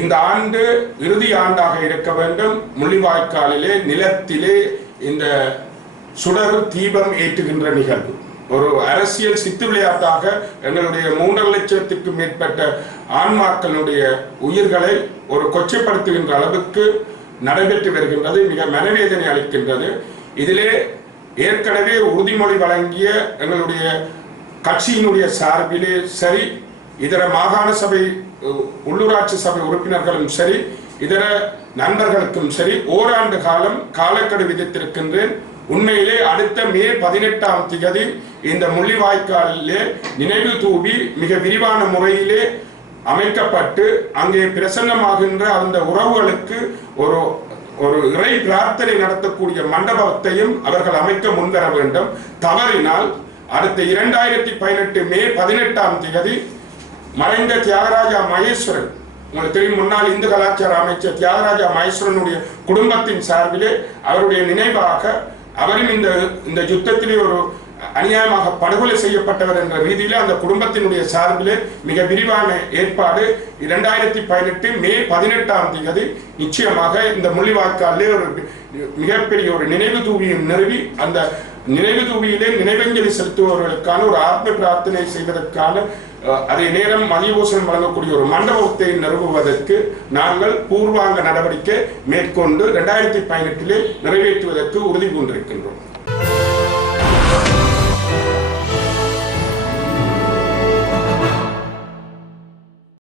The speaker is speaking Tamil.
இந்த ஆண்டு இறுதி ஆண்டாக இருக்க வேண்டும். முள்ளிவாய்க்காலிலே நிலத்திலே இந்த சுடர் தீபம் ஏற்றுகின்ற நிகழ்வு ஒரு அரசியல் சித்து விளையாட்டாக எங்களுடைய 3.5 லட்சத்துக்கும் மேற்பட்ட ஆன்மாக்களுடைய உயிர்களை ஒரு கொச்சைப்படுத்துகின்ற அளவுக்கு நடைபெற்று வருகின்றது. மிக மனவேதனை அளிக்கின்றது. இதிலே ஏற்கனவே உறுதிமொழி வழங்கிய எங்களுடைய கட்சியினுடைய சார்பிலே சரி, இதர மாகாண சபை உள்ளூராட்சி சபை உறுப்பினர்களும் சரி, இதர நண்பர்களுக்கும் சரி ஓராண்டு காலம் காலக்கெடு விதித்திருக்கின்றேன். உண்மையிலே அடுத்த மே 18ஆம் தேதி இந்த முள்ளிவாய்க்காலிலே நினைவு தூபி மிக விரிவான முறையிலே அமைக்கப்பட்டு அங்கே பிரசன்னமாகின்ற அந்த உறவுகளுக்கு ஒரு ஒரு இறை பிரார்த்தனை நடத்தக்கூடிய மண்டபத்தையும் அவர்கள் அமைக்க முன்வர வேண்டும். தவறினால் அடுத்த 2018 மே 18ஆம் தேதி மறைந்த தியாகராஜா மகேஸ்வரன், உங்களுக்கு தெரியும், முன்னாள் இந்து கலாச்சார அமைச்சர் தியாகராஜா மகேஸ்வரனுடைய குடும்பத்தின் சார்பிலே அவருடைய நினைவாக அவரும் இந்த யுத்தத்திலே ஒரு அநியாயமாக படுகொலை செய்யப்பட்டவர் என்ற ரீதியிலே அந்த குடும்பத்தினுடைய சார்பிலே மிக விரிவான ஏற்பாடு 2018 மே 18ஆம் தேதி நிச்சயமாக இந்த முள்ளிவாய்க்காலிலே ஒரு மிகப்பெரிய ஒரு நினைவு தூவியும் நிறுவி அந்த நினைவு தூவியிலே நினைவஞ்சலி செலுத்துபவர்களுக்கான ஒரு ஆத்ம பிரார்த்தனை செய்வதற்கான அதே நேரம் மதிய போசனம் வழங்கக்கூடிய ஒரு மண்டபத்தை நிறுவுவதற்கு நாங்கள் பூர்வாங்க நடவடிக்கை மேற்கொண்டு 2018 நிறைவேற்றுவதற்கு உறுதி கொண்டிருக்கின்றோம்.